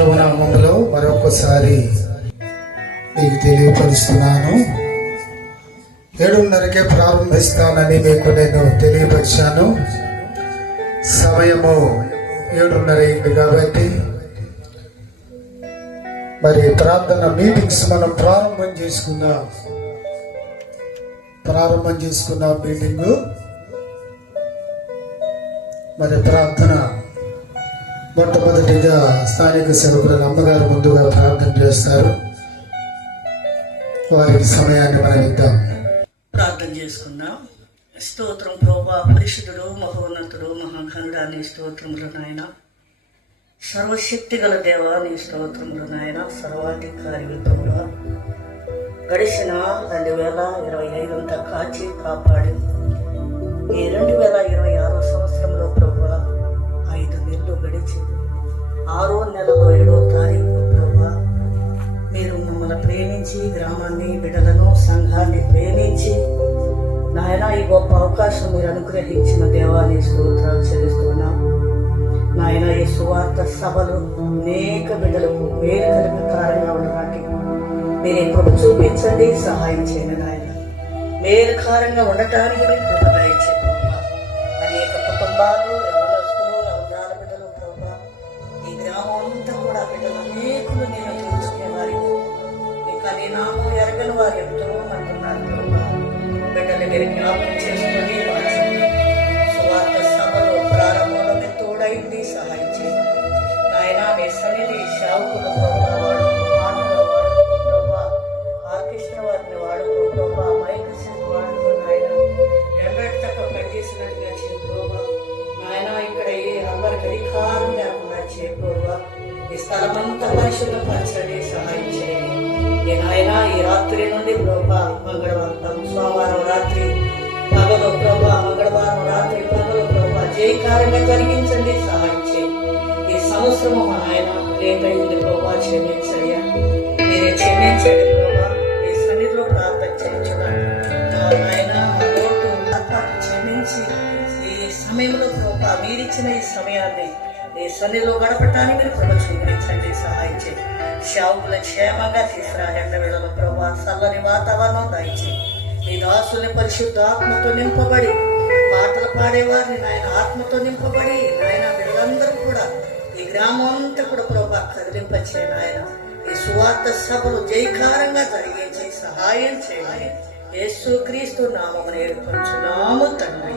ప్రభునామములో మరొకసారి మీకు తెలియపరుస్తున్నాను. 7:30కే ప్రారంభిస్తానని మీకు నేను తెలియపరిచాను. సమయము 7:30 అయింది కాబట్టి మరి ప్రార్థన మీటింగ్స్ మనం ప్రారంభం చేసుకుందాం మీటింగు. మరి ప్రార్థన మొట్టమొదటిగా స్థానిక సేవకుల అమ్మగారు ముందుగా ప్రార్థన చేస్తారు. వారికి సమయాన్ని మనం ఇద్దాం. ప్రార్థన చేసుకుందాం. స్తోత్రం ప్రభువా, పరిశుద్ధుడు, మహోన్నతుడు, మహాఘనుడా, నీ స్తోత్రములు నాయన. సర్వశక్తి గల దేవా, నీ స్తోత్రములు నాయన. సర్వాధికారి ప్రభువా, గడిచిన 2025 అంతా కాచి కాపాడి ఈ 2026 సంవత్సరంలో ప్రభువా 5 నెలలు గడిచి 6వ నెలలో 7వ తారీఖు ప్రభువా మీరు మమ్మల్ని ప్రేమించి గ్రామాన్ని, బిడ్డలను, సంఘాన్ని ప్రేమించి నాయన ఈ గొప్ప అవకాశం మీరు అనుగ్రహించిన దేవాన్ని స్తోత్రాలు చెల్లిస్తున్నాం నాయన. ఈ సువార్త సభలు అనేక బిడ్డలకు మేలు కలిగిన కారణంగా ఉండడానికి మీరే కృప చూపించండి, సహాయం చేయండి నాయన. మేలుకారంగా ఉండటానికి మీరు కృప దయచేయండి. అనేక కుటుంబాలు, యవనస్తులు, రంగాల బిడ్డలు ప్రభా ఈ గ్రామం అంతా కూడా బిడ్డలు అనేకులు నేను తెలుసుకునే వారికి ఇంకా నీ నామం ఎరగని వారు ఎంతో మంది ఉన్నారు ప్రభా. బిడ్డలు మీరు జ్ఞాపకం చేసుకుని వారి సువార్త సభలో ప్రారంభంలో మీరు తోడైంది, సహాయం చేయండి నాయన. నీ సన్నిధి సేవకులు ప్రభా వాడు మాటలు వాడుకో ప్రభా, ఆర్కెస్ట్రా వారిని వాడుకో ప్రభా, మైక్ సెట్ వాడుకో నాయన. ఎంబెడతకు పనిచేసినట్టుగా చేయ ప్రభా నాయన. ఇక్కడ ఏ అందరికి అధికారం లేకుండా చేయ ప్రభా. ఈ స్థలమంతా పరిశుభ్రపరచండి, సహాయం చేయండి నాయన. ఈ రాత్రి నుండి ప్రభా మంగళవారం, సోమవారం రాత్రి పగలు ప్రభా, మంగళవారం రాత్రి పగలు ప్రభా జయకారంగా జరిగించండి, సహాయం చేయండి. ఈ సంవత్సరము మా నాయన లేకైంది ప్రభా, క్షమించయ్యా, మీరే క్షమించండి ప్రభా. ఈ సన్నిధిలో ప్రార్థన చేయించున్నాను నాయన. క్షమించి ఈ సమయంలో ప్రభా మీరిచ్చిన ఈ సమయాన్ని ఈ సన్నిధిలో గడపటానికి మీరు కృప చూపించండి, సహాయం చేయండి. శావుకుల క్షేమంగా తీసుకురా. ఎండ వేళలో ప్రభా చల్లని వాతావరణం దయచేయండి. మీ దాసుని పరిశుద్ధాత్మతో నింపబడి పాటలు పాడేవారిని నాయన ఆత్మతో నింపబడి నాయన వీళ్ళందరూ కూడా ఈ గ్రామం అంతా కూడా ప్రభా కదిలింపచే నాయన. ఈ సువార్త సభలు జయకారంగా జరిగించి సహాయం చేయాలి. యేసుక్రీస్తు నామమున వేడుకొంచున్నాము తండ్రి.